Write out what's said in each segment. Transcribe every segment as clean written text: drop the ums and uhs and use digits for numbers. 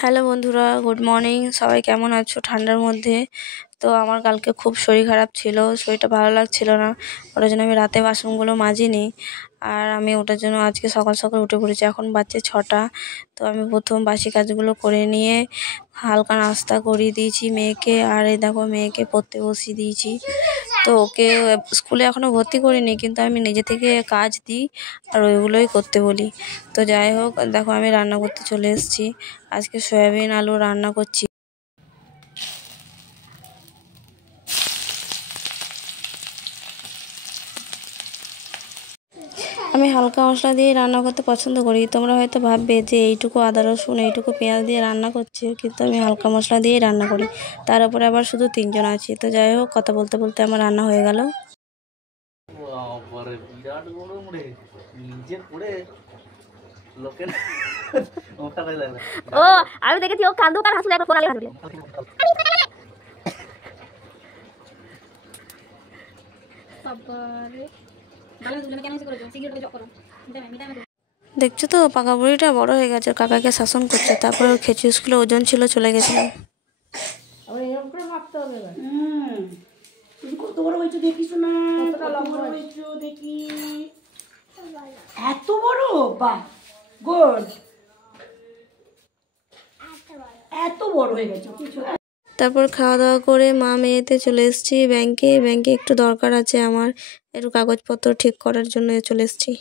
Hello বন্ধুরা, good morning. সবাই কেমন আছো ঠান্ডার মধ্যে? তো আমার কালকে খুব শরীর খারাপ ছিল, শরীরটা ভালো লাগছিল না। ওটার জন্য আমি রাতে বাসনগুলো মাজিনি, আর আমি ওটার জন্য আজকে সকাল সকাল উঠে পড়েছি। এখন বাজছে 6টা। তো আমি প্রথম বাসি কাজগুলো করে নিয়ে হালকা নাস্তা করিয়ে দিয়েছি মেয়েকে, আর এই দেখো মেয়েকে পড়তে বসিয়ে দিয়েছি। তো ওকে স্কুলে এখনও ভর্তি করিনি, কিন্তু আমি নিজে থেকে কাজ দিই আর ওইগুলোই করতে বলি। তো যাই হোক, দেখো আমি রান্না করতে চলে এসেছি। আজকে সয়াবিন আলু রান্না করছি। আমি হালকা মশলা দিয়ে রান্না করতে পছন্দ করি। তোমরা হয়তো ভাববে যে এইটুকু আদা রসুন এইটুকু পেঁয়াজ দিয়ে রান্না করছে, কিন্তু আমি হালকা মশলা দিয়েই রান্না করি। তার উপরে আবার শুধু 3জন আছি। তো যাই হোক, কথা বলতে বলতে আমার রান্না হয়ে গেল। ও আমি দেখেছি ও কান্দু কার হাসলে একবার কোনালে হাসলে। দেখছো তো পাকা বুড়িটা বড় হয়ে গেছে, কাকাকে শাসন করছে। তারপর খেঁচু স্কুলে ওজন ছিল, চলে গেছিলাম। কত বড় হয়েছে দেখিস না, দেখি এত বড়। বাহ, গুড, এত বড় হয়ে গেছে। তারপর খাওয়া দাওয়া করে মা মেয়েতে চলে এসেছি ব্যাংকে একটু দরকার আছে আমার, একটু কাগজপত্র ঠিক করার জন্য চলে এসেছি।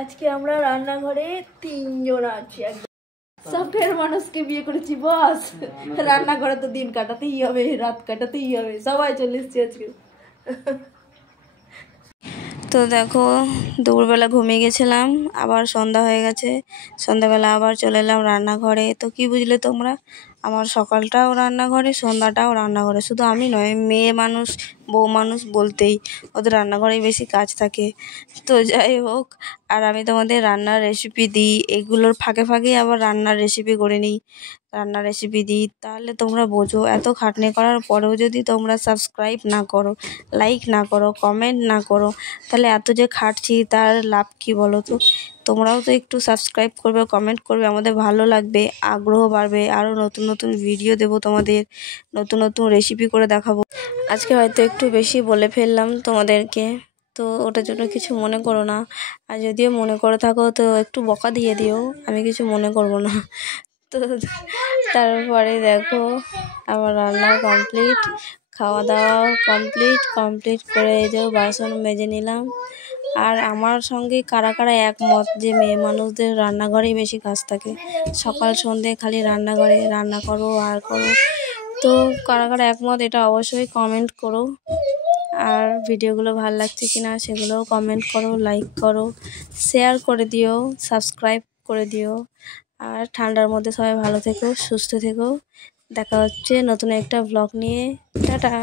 আজকে আমরা রান্নাঘরে 3জন আছি। সফটওয়্যার মানুষকে বিয়ে করেছি বস, রান্নাঘরে তো দিন কাটাতেই হবে, রাত কাটাতেই হবে, সবাই চলে এসেছি আজকে। তো দেখো, দুপুরবেলা ঘুমিয়ে গেছিলাম, আবার সন্ধ্যা হয়ে গেছে। সন্ধ্যাবেলা আবার চলে এলাম রান্নাঘরে। তো কি বুঝলে তোমরা, আমার সকালটাও রান্নাঘরে, সন্ধ্যাটাও রান্নাঘরে। শুধু আমি নয়, মেয়ে মানুষ বউ মানুষ বলতেই ওদের রান্নাঘরেই বেশি কাজ থাকে। তো যাই হোক, আর আমি তোমাদের রান্নার রেসিপি দিই, এগুলোর ফাঁকে ফাঁকেই আবার রান্নার রেসিপি করে নিই, রান্নার রেসিপি দিই। তাহলে তোমরা বোঝো, এত খাটনি করার পরেও যদি তোমরা সাবস্ক্রাইব না করো, লাইক না করো, কমেন্ট না করো, তাহলে এত যে খাটছি তার লাভ কি বলো তো? তোমরাও তো একটু সাবস্ক্রাইব করবে, কমেন্ট করবে, আমাদের ভালো লাগবে, আগ্রহ বাড়বে, আরও নতুন নতুন ভিডিও দেবো তোমাদের, নতুন নতুন রেসিপি করে দেখাবো। আজকে হয়তো একটু বেশি বলে ফেললাম তোমাদেরকে, তো ওটার জন্য কিছু মনে করো না। আর যদিও মনে করে থাকো তো একটু বকা দিয়ে দিও, আমি কিছু মনে করবো না। তো তারপরে দেখো আমার রান্না কমপ্লিট, খাওয়া দাওয়া কমপ্লিট করে এই যে বাসন মেজে নিলাম। আর আমার সঙ্গে কারা কারা একমত যে মেয়ে মানুষদের রান্নাঘরেই বেশি কাজ থাকে, সকাল সন্ধে খালি রান্নাঘরে রান্না করো আর করো। তো কারা কারা একমত এটা অবশ্যই কমেন্ট করো। আর ভিডিওগুলো ভালো লাগছে কিনা সেগুলোও কমেন্ট করো, লাইক করো, শেয়ার করে দিও, সাবস্ক্রাইব করে দিও। আর ঠান্ডার মধ্যে সবাই ভালো থেকো, সুস্থ থেকো। দেখা হচ্ছে নতুন একটা ব্লগ নিয়ে। টাটা।